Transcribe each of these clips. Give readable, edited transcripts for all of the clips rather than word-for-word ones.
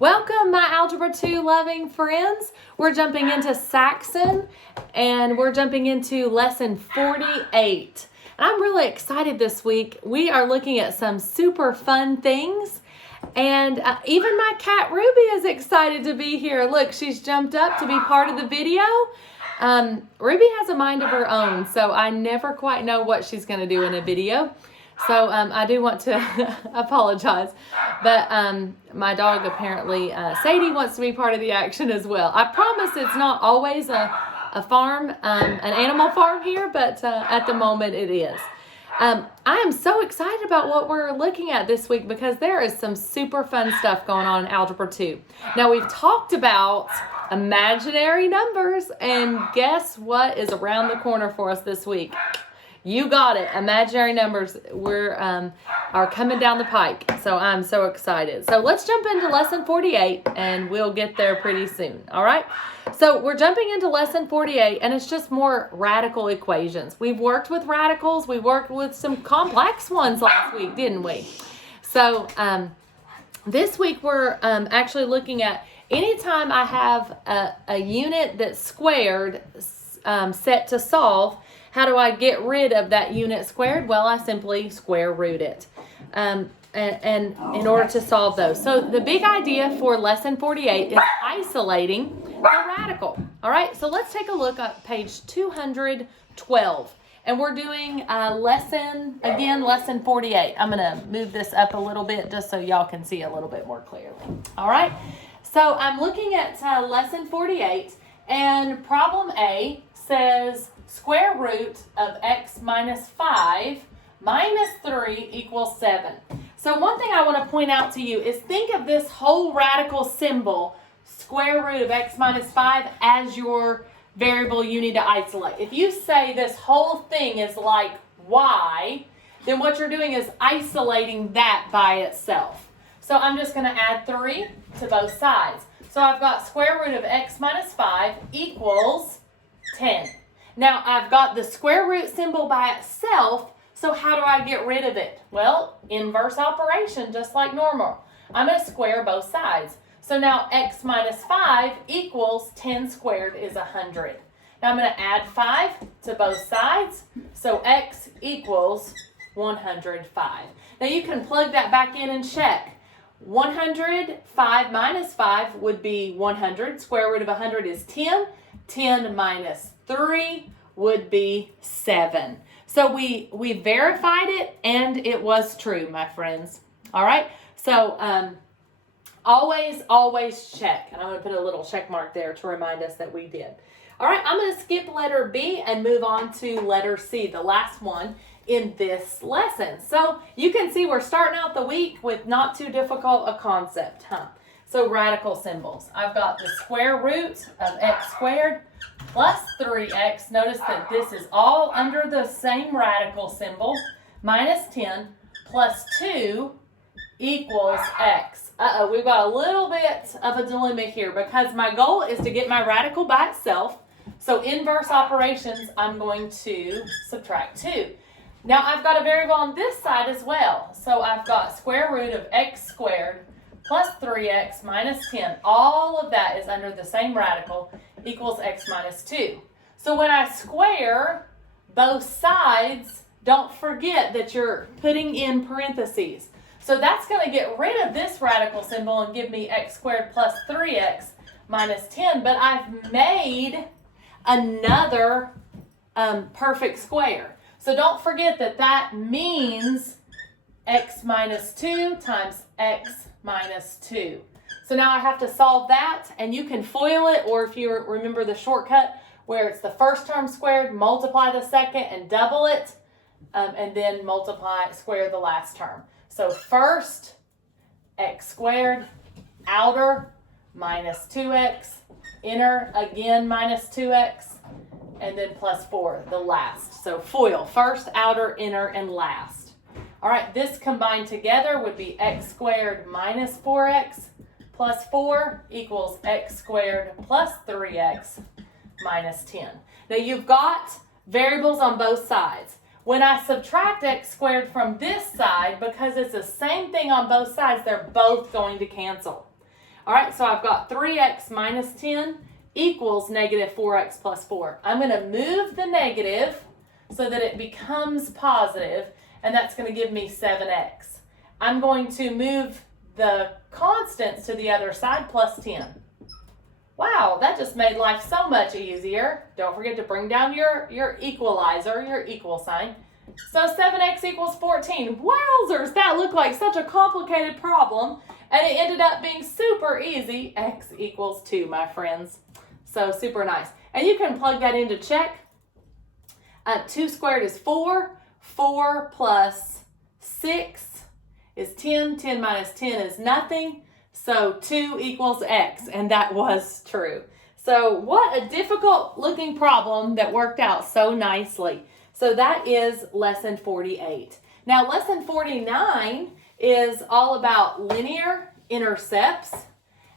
Welcome, my Algebra 2 loving friends. We're jumping into Saxon, and we're jumping into lesson 48. And I'm really excited this week. We are looking at some super fun things, and even my cat Ruby is excited to be here. Look, she's jumped up to be part of the video. Ruby has a mind of her own, so I never quite know what she's going to do in a video. So I do want to apologize, but my dog apparently, Sadie, wants to be part of the action as well. I promise it's not always a farm, an animal farm here, but at the moment it is. I am so excited about what we're looking at this week because there is some super fun stuff going on in Algebra 2. Now, we've talked about imaginary numbers, and guess what is around the corner for us this week? You got it. Imaginary numbers are coming down the pike. So I'm so excited. So let's jump into lesson 48 and we'll get there pretty soon. All right. So we're jumping into lesson 48 and it's just more radical equations. We've worked with radicals. We worked with some complex ones last week, didn't we? So this week we're actually looking at anytime I have a unit that's squared set to solve. How do I get rid of that unit squared? Well, I simply square root it and in order to solve those. So the big idea for lesson 48 is isolating the radical. All right, so let's take a look at page 212. And we're doing lesson 48. I'm going to move this up a little bit just so y'all can see a little bit more clearly. All right, so I'm looking at lesson 48, and problem A says square root of x minus 5 minus 3 equals 7. So one thing I want to point out to you is think of this whole radical symbol, square root of x minus 5, as your variable you need to isolate. If you say this whole thing is like y, then what you're doing is isolating that by itself. So I'm just going to add 3 to both sides. So I've got square root of x minus 5 equals 10. Now, I've got the square root symbol by itself, so how do I get rid of it? Well, inverse operation, just like normal. I'm going to square both sides. So now x minus 5 equals 10 squared is 100. Now, I'm going to add 5 to both sides, so x equals 105. Now, you can plug that back in and check. 105 minus 5 would be 100. Square root of 100 is 10. 10 minus 3 would be 7. So we verified it and it was true, my friends. All right. So always check. And I'm going to put a little check mark there to remind us that we did. All right. I'm going to skip letter B and move on to letter C, the last one in this lesson. So you can see we're starting out the week with not too difficult a concept, huh? So radical symbols. I've got the square root of x squared plus 3x. Notice that this is all under the same radical symbol. Minus 10 plus 2 equals x. We've got a little bit of a dilemma here because my goal is to get my radical by itself. So inverse operations, I'm going to subtract 2. Now I've got a variable on this side as well. So I've got square root of x squared plus 3x minus 10, all of that is under the same radical, equals x minus 2. So when I square both sides, don't forget that you're putting in parentheses. So that's going to get rid of this radical symbol and give me x squared plus 3x minus 10, but I've made another perfect square. So don't forget that that means x minus 2 times x minus 2. So now I have to solve that, and you can FOIL it, or if you remember the shortcut where it's the first term squared, multiply the second and double it, and then square the last term. So first, x squared, outer, minus 2x, inner, again, minus 2x, and then plus 4, the last. So FOIL, first, outer, inner, and last. All right, this combined together would be x squared minus 4x plus 4 equals x squared plus 3x minus 10. Now you've got variables on both sides. When I subtract x squared from this side, because it's the same thing on both sides, they're both going to cancel. All right, so I've got 3x minus 10 equals negative 4x plus 4. I'm going to move the negative so that it becomes positive, and that's going to give me 7x. I'm going to move the constants to the other side, plus 10. Wow, that just made life so much easier. Don't forget to bring down your equalizer, your equal sign. So 7x equals 14. Wowzers, that looked like such a complicated problem, and it ended up being super easy. X equals 2, my friends. So super nice. And you can plug that in to check. 2 squared is 4. 4 plus 6 is 10. 10 minus 10 is nothing. So 2 equals x, and that was true. So what a difficult looking problem that worked out so nicely. So that is lesson 48. Now lesson 49 is all about linear intercepts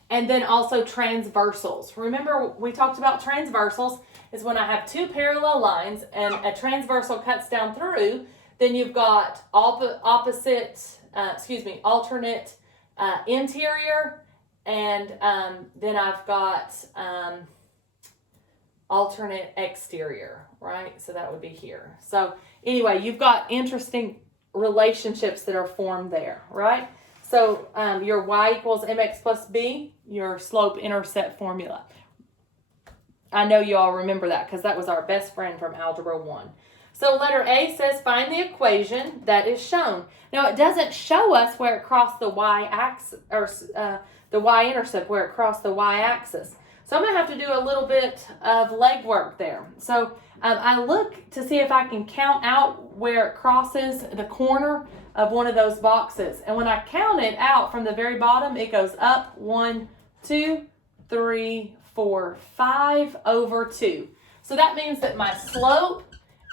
and then also transversals. Remember we talked about transversals is when I have two parallel lines and a transversal cuts down through, then you've got alternate interior, and then I've got alternate exterior, right? So that would be here. So anyway, you've got interesting relationships that are formed there, right? So your y equals mx plus b, your slope-intercept formula. I know you all remember that because that was our best friend from Algebra 1. So letter A says find the equation that is shown. Now it doesn't show us where it crossed the y-axis, or the y-intercept, where it crossed the y-axis. So I'm going to have to do a little bit of legwork there. So I look to see if I can count out where it crosses the corner of one of those boxes. And when I count it out from the very bottom, it goes up 1, 2, 3, 4, 5 over 2. So that means that my slope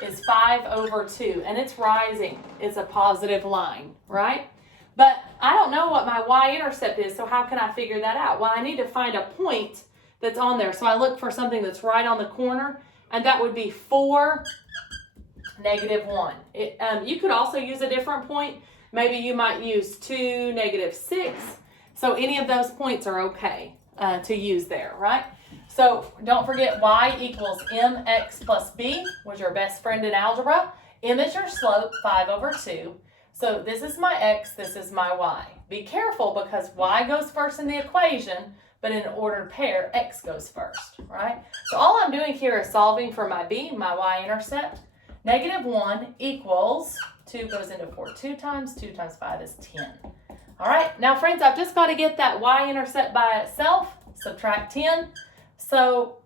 is 5 over 2, and it's rising. It's a positive line, right? But I don't know what my y-intercept is, so how can I figure that out? Well, I need to find a point that's on there. So I look for something that's right on the corner, and that would be 4, -1. You could also use a different point. Maybe you might use 2, -6. So any of those points are okay to use there, right? So don't forget y equals mx plus b was your best friend in algebra. M is your slope, 5 over 2. So this is my x, this is my y. Be careful because y goes first in the equation, but in an ordered pair, x goes first, right? So all I'm doing here is solving for my b, my y-intercept. -1 equals 2 goes into 4 2 times. 2 times 5 is 10. All right, now friends, I've just got to get that y-intercept by itself. Subtract 10. So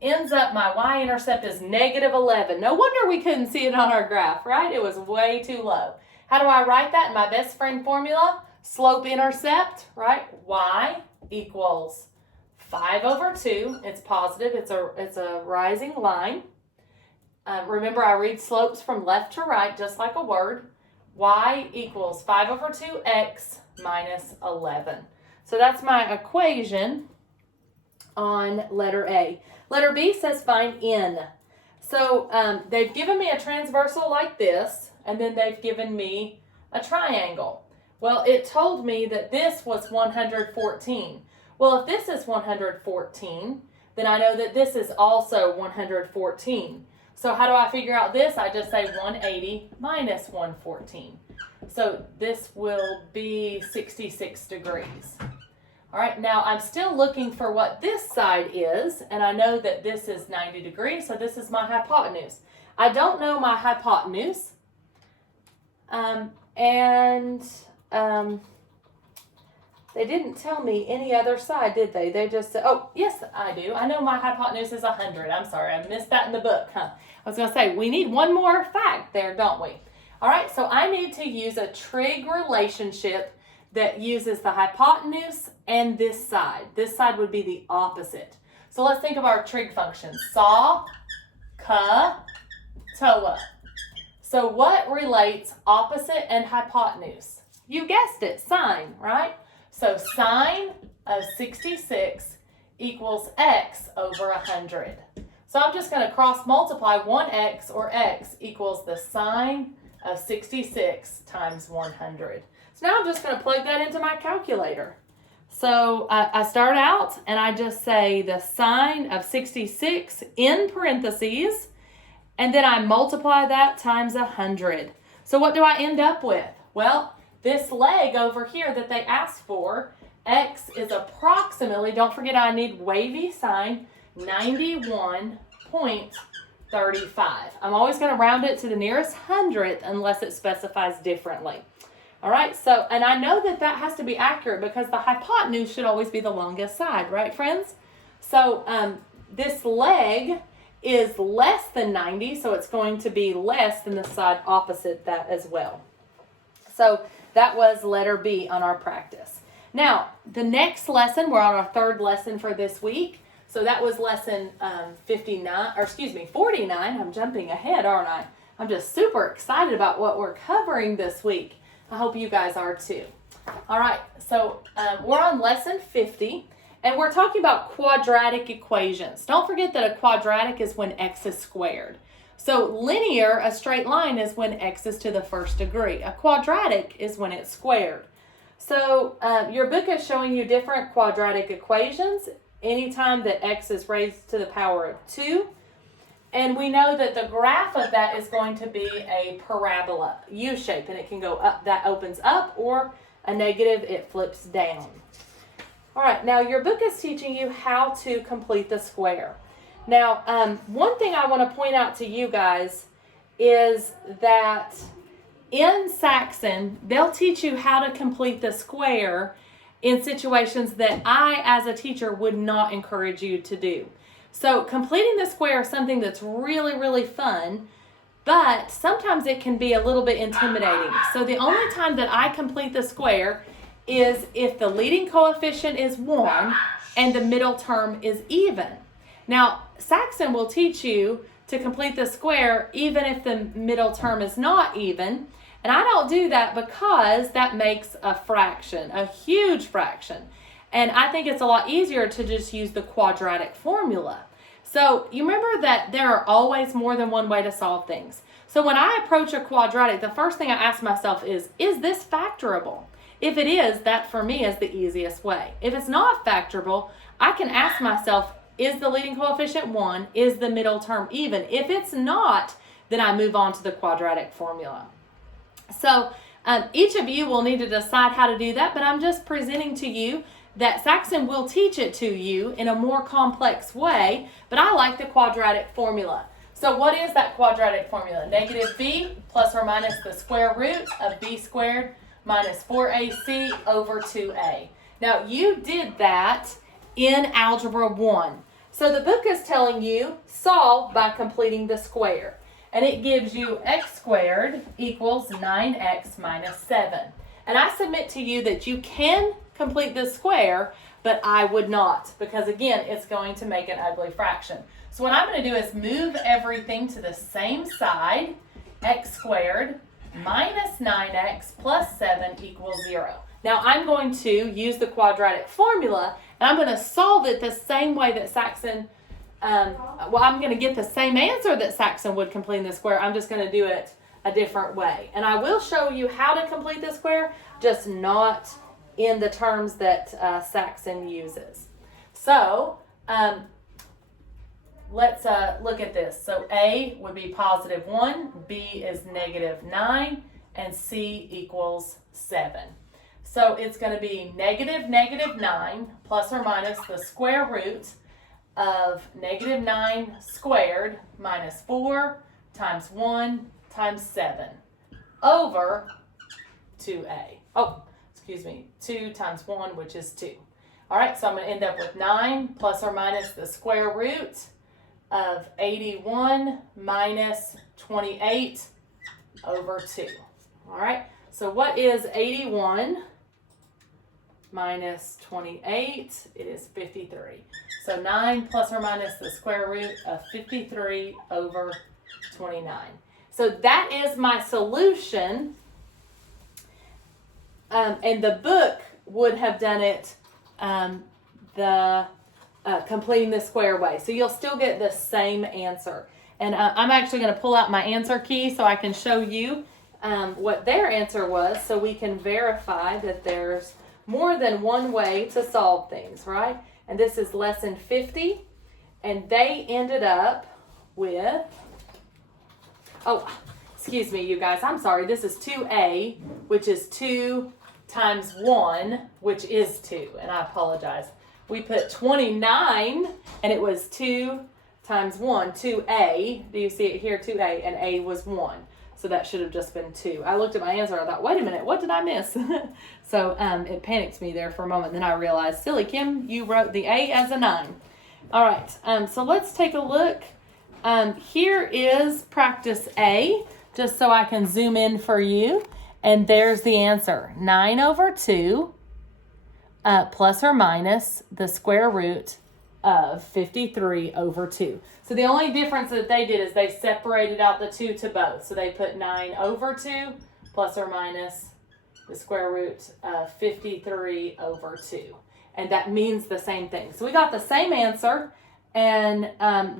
ends up my y-intercept is -11. No wonder we couldn't see it on our graph, right? It was way too low. How do I write that in my best friend formula? Slope-intercept, right? Y equals 5 over 2. It's positive. It's a rising line. Remember, I read slopes from left to right, just like a word. Y equals 5 over 2x minus 11. So that's my equation on letter A. Letter B says find n. So they've given me a transversal like this, and then they've given me a triangle. Well, it told me that this was 114. Well, if this is 114, then I know that this is also 114. So how do I figure out this? I just say 180 minus 114. So this will be 66 degrees. All right, now I'm still looking for what this side is, and I know that this is 90 degrees, so this is my hypotenuse. I don't know my hypotenuse, they didn't tell me any other side, did they? They just said, oh, yes, I do. I know my hypotenuse is 100. I'm sorry, I missed that in the book. I was going to say, we need one more fact there, don't we? All right, so I need to use a trig relationship that uses the hypotenuse and this side. This side would be the opposite. So let's think of our trig functions. Saw, ca, toa. So what relates opposite and hypotenuse? You guessed it, sine, right? So sine of 66 equals x over 100. So I'm just going to cross multiply 1x, or x equals the sine of 66 times 100. So now I'm just going to plug that into my calculator. So I start out and I just say the sign of 66 in parentheses, and then I multiply that times 100. So what do I end up with? Well, this leg over here that they asked for, x is approximately, don't forget I need wavy sign, 91.35. I'm always going to round it to the nearest hundredth unless it specifies differently. All right, so, and I know that that has to be accurate because the hypotenuse should always be the longest side, right, friends? So this leg is less than 90, so it's going to be less than the side opposite that as well. So that was letter B on our practice. Now, the next lesson, we're on our third lesson for this week. So that was lesson 49. I'm jumping ahead, aren't I? I'm just super excited about what we're covering this week. I hope you guys are too. All right, so we're on lesson 50, and we're talking about quadratic equations. Don't forget that a quadratic is when x is squared. So linear, a straight line, is when x is to the first degree. A quadratic is when it's squared. So your book is showing you different quadratic equations anytime that x is raised to the power of 2. And we know that the graph of that is going to be a parabola, U-shape, and it can go up, that opens up, or a negative, it flips down. All right, now your book is teaching you how to complete the square. Now, one thing I want to point out to you guys is that in Saxon, they'll teach you how to complete the square in situations that I, as a teacher, would not encourage you to do. So completing the square is something that's really, really fun, but sometimes it can be a little bit intimidating. So the only time that I complete the square is if the leading coefficient is 1 and the middle term is even. Now, Saxon will teach you to complete the square even if the middle term is not even, and I don't do that because that makes a fraction, a huge fraction. And I think it's a lot easier to just use the quadratic formula. So you remember that there are always more than one way to solve things. So when I approach a quadratic, the first thing I ask myself is this factorable? If it is, that for me is the easiest way. If it's not factorable, I can ask myself, is the leading coefficient 1? Is the middle term even? If it's not, then I move on to the quadratic formula. So each of you will need to decide how to do that, but I'm just presenting to you that Saxon will teach it to you in a more complex way, but I like the quadratic formula. So what is that quadratic formula? Negative b plus or minus the square root of b squared minus 4ac over 2a. Now you did that in Algebra 1. So the book is telling you solve by completing the square. And it gives you x squared equals 9x minus 7. And I submit to you that you can complete this square, but I would not, because again, it's going to make an ugly fraction. So what I'm going to do is move everything to the same side. X squared minus 9x plus 7 equals 0. Now I'm going to use the quadratic formula, and I'm going to solve it the same way that Saxon, I'm going to get the same answer that Saxon would complete the square. I'm just going to do it a different way. And I will show you how to complete the square, just not in the terms that Saxon uses. So let's look at this. So A would be positive 1, B is negative 9, and C equals 7. So it's going to be negative 9 plus or minus the square root of negative 9 squared minus 4 times 1 times 7 over 2a. Oh, excuse me, 2 times 1, which is 2. All right, so I'm going to end up with 9 plus or minus the square root of 81 minus 28 over 2. All right, so what is 81 minus 28? It is 53. So 9 plus or minus the square root of 53 over 29. So that is my solution. And the book would have done it completing the square way. So you'll still get the same answer. And I'm actually going to pull out my answer key so I can show you what their answer was, so we can verify that there's more than one way to solve things, right? And this is lesson 50. And they ended up with, oh, excuse me, you guys, I'm sorry. This is 2a, which is 2 times 1, which is 2. And I apologize. We put 29, and it was 2 times 1, 2a. Do you see it here? 2a, and a was 1. So that should have just been 2. I looked at my answer. I thought, wait a minute, what did I miss? So it panicked me there for a moment. Then I realized, silly Kim, you wrote the a as a 9. All right, so let's take a look. Here is practice A, just so I can zoom in for you. And there's the answer, 9 over 2 plus or minus the square root of 53 over 2. So the only difference that they did is they separated out the 2 to both. So they put 9 over 2 plus or minus the square root of 53 over 2. And that means the same thing. So we got the same answer. And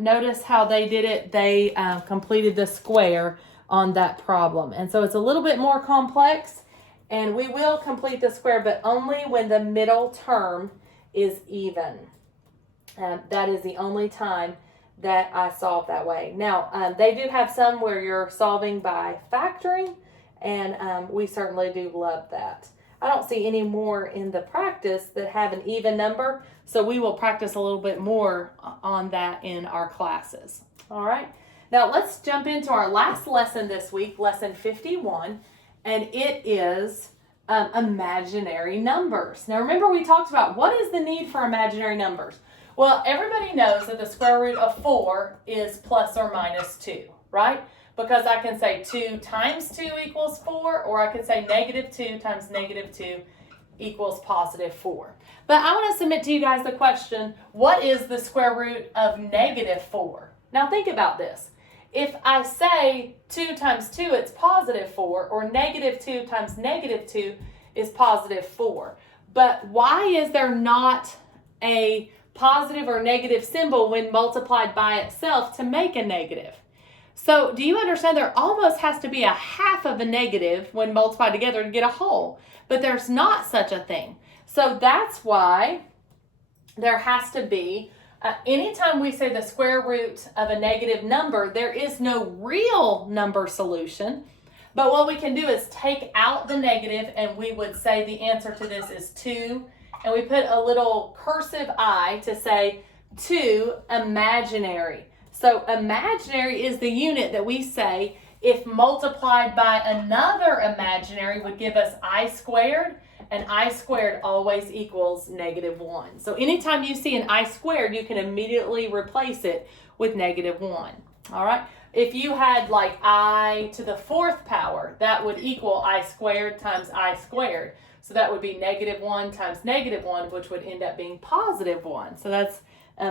notice how they did it. They completed the square on that problem. And so it's a little bit more complex. And we will complete the square, but only when the middle term is even. That is the only time that I solve that way. Now, they do have some where you're solving by factoring, and we certainly do love that. I don't see any more in the practice that have an even number, so we will practice a little bit more on that in our classes. All right, now let's jump into our last lesson this week, lesson 51, and it is imaginary numbers. Now remember, we talked about what is the need for imaginary numbers. Well, everybody knows that the square root of 4 is plus or minus 2, right? Because I can say 2 times 2 equals 4, or I can say negative 2 times negative 2 equals positive 4. But I want to submit to you guys the question, what is the square root of negative 4? Now think about this. If I say 2 times 2, it's positive 4, or negative 2 times negative 2 is positive 4. But why is there not a positive or negative symbol when multiplied by itself to make a negative? So do you understand there almost has to be a half of a negative when multiplied together to get a whole, but there's not such a thing. So that's why there has to be, anytime we say the square root of a negative number, there is no real number solution. But what we can do is take out the negative, and we would say the answer to this is 2. And we put a little cursive I to say 2 imaginary. So imaginary is the unit that we say if multiplied by another imaginary would give us I squared, and I squared always equals negative 1. So anytime you see an I squared, you can immediately replace it with negative 1. All right. If you had like I to the 4th power, that would equal I squared times I squared. So that would be negative 1 times negative 1, which would end up being positive 1. So that's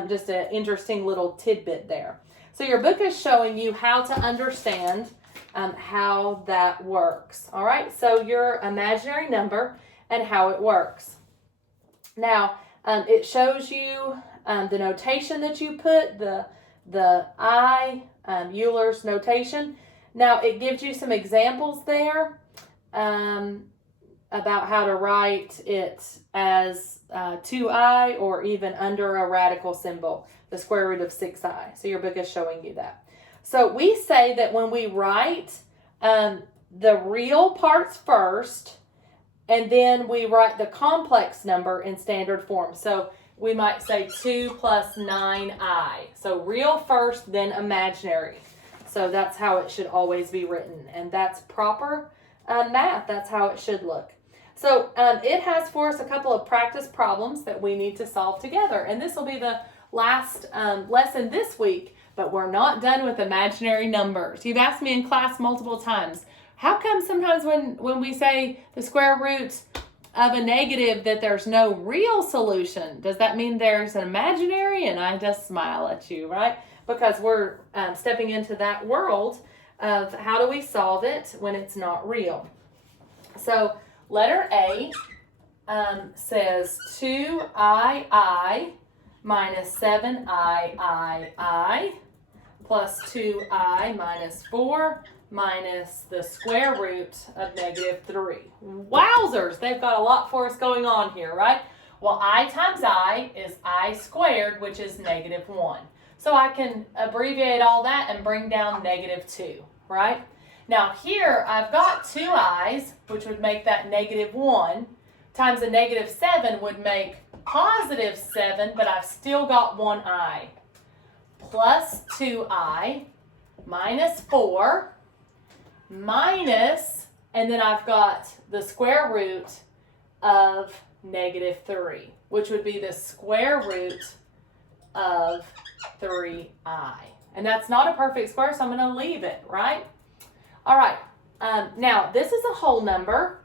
just an interesting little tidbit there. So your book is showing you how to understand how that works. All right, so your imaginary number and how it works. Now, it shows you the notation that you put, the I, Euler's notation. Now, it gives you some examples there about how to write it as 2i, or even under a radical symbol, the square root of 6i. So your book is showing you that. So we say that when we write the real parts first, and then we write the complex number in standard form. So we might say 2 plus 9i. So real first, then imaginary. So that's how it should always be written. And that's proper math. That's how it should look. So it has for us a couple of practice problems that we need to solve together. And this will be the last lesson this week, but we're not done with imaginary numbers. You've asked me in class multiple times, how come sometimes when we say the square root of a negative that there's no real solution? Does that mean there's an imaginary? And I just smile at you, right? Because we're stepping into that world of how do we solve it when it's not real. So letter A says 2i minus 7i plus 2i minus 4 minus the square root of negative 3. Wowzers, they've got a lot for us going on here, right? Well, I times I is I squared, which is negative 1. So I can abbreviate all that and bring down negative 2, right? Now here I've got 2 i's, which would make that negative 1, times a negative 7 would make positive 7, but I've still got 1 I. Plus 2i minus 4 minus, and then I've got the square root of negative 3, which would be the square root of 3i. And that's not a perfect square, so I'm going to leave it, right? All right, now this is a whole number,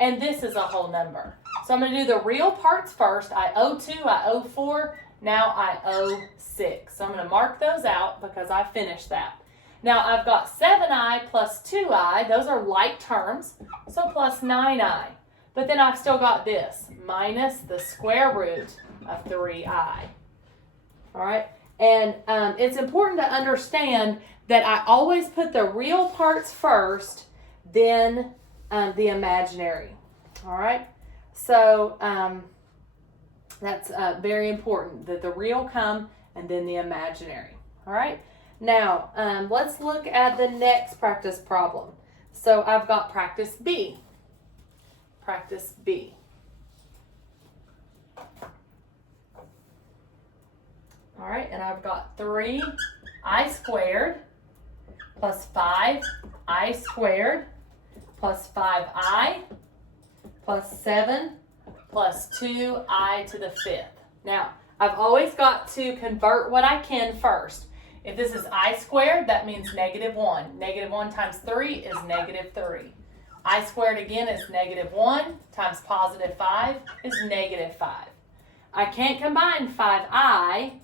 and this is a whole number. So I'm going to do the real parts first. I owe 2, I owe 4, now I owe 6. So I'm going to mark those out because I finished that. Now I've got 7i plus 2i, those are like terms, so plus 9i. But then I've still got this, minus the square root of 3i. All right, and it's important to understand that I always put the real parts first, then the imaginary. All right, so that's very important, that the real come and then the imaginary. All right, now let's look at the next practice problem. So I've got practice B. Practice B. All right, and I've got 3i squared plus 5i squared plus 5i plus 7 plus 2i to the 5th. Now, I've always got to convert what I can first. If this is I squared, that means negative 1. Negative 1 times 3 is negative 3. I squared again is negative 1 times positive 5 is negative 5. I can't combine 5i.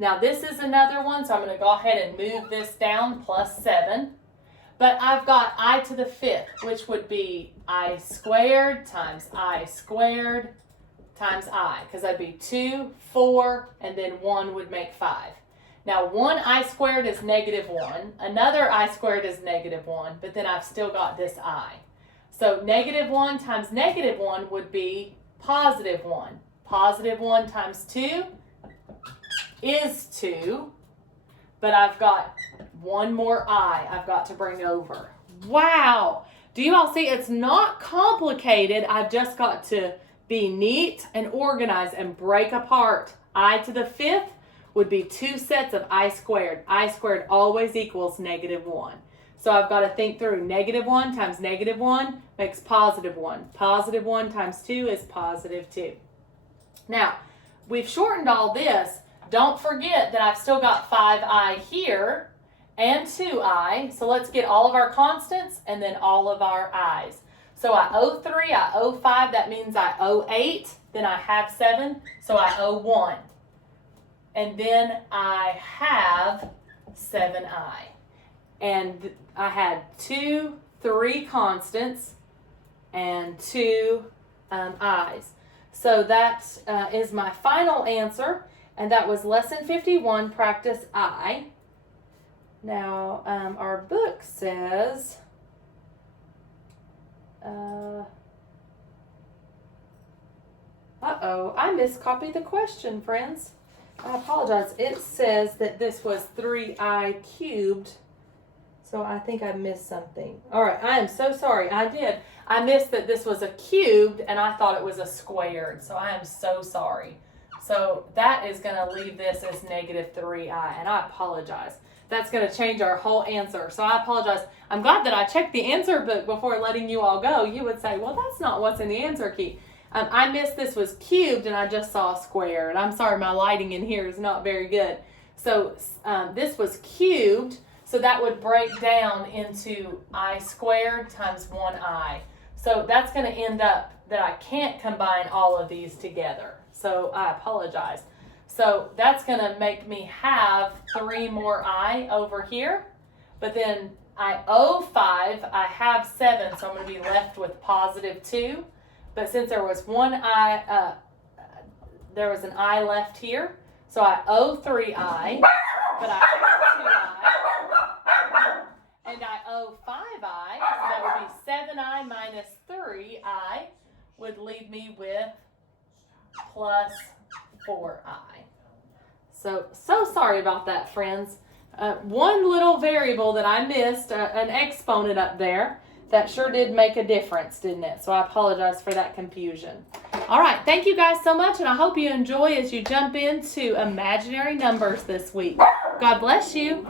Now this is another one, so I'm going to go ahead and move this down, plus 7. But I've got I to the 5th, which would be I squared times I squared times I, because that'd be 2, 4, and then 1 would make 5. Now 1 I squared is negative 1, another I squared is negative 1, but then I've still got this I. So negative 1 times negative 1 would be positive 1. Positive 1 times 2 is 2, but I've got one more I I've got to bring over. Wow! Do you all see? It's not complicated. I've just got to be neat and organized and break apart. I to the 5th would be 2 sets of I squared. I squared always equals negative 1. So I've got to think through. Negative 1 times negative 1 makes positive 1. Positive 1 times 2 is positive 2. Now, we've shortened all this. Don't forget that I've still got 5i here and 2i. So let's get all of our constants and then all of our i's. So I owe 3, I owe 5. That means I owe 8. Then I have 7. So I owe 1. And then I have 7i. And I had 3 constants and 2 i's. So that is my final answer. And that was lesson 51, practice I. Now, our book says, I miscopied the question, friends. I apologize. It says that this was 3i cubed. So I think I missed something. All right, I am so sorry. I did. I missed that this was a cubed, and I thought it was a squared. So I am so sorry. So that is going to leave this as negative 3i, and I apologize. That's going to change our whole answer. So I apologize. I'm glad that I checked the answer book before letting you all go. You would say, well, that's not what's in the answer key. I missed this was cubed, and I just saw a square. And I'm sorry, my lighting in here is not very good. So this was cubed, so that would break down into I squared times 1i. So that's going to end up that I can't combine all of these together. So I apologize. So that's going to make me have 3 more I over here. But then I owe 5, I have 7, so I'm going to be left with positive 2. But since there was an I left here, so I owe 3i, but I have 2i. and I owe 5i, so that would be 7i minus 3i would leave me with plus 4i. So sorry about that, friends. One little variable that I missed, an exponent up there, that sure did make a difference, didn't it? So I apologize for that confusion. All right, thank you guys so much, and I hope you enjoy as you jump into imaginary numbers this week. God bless you.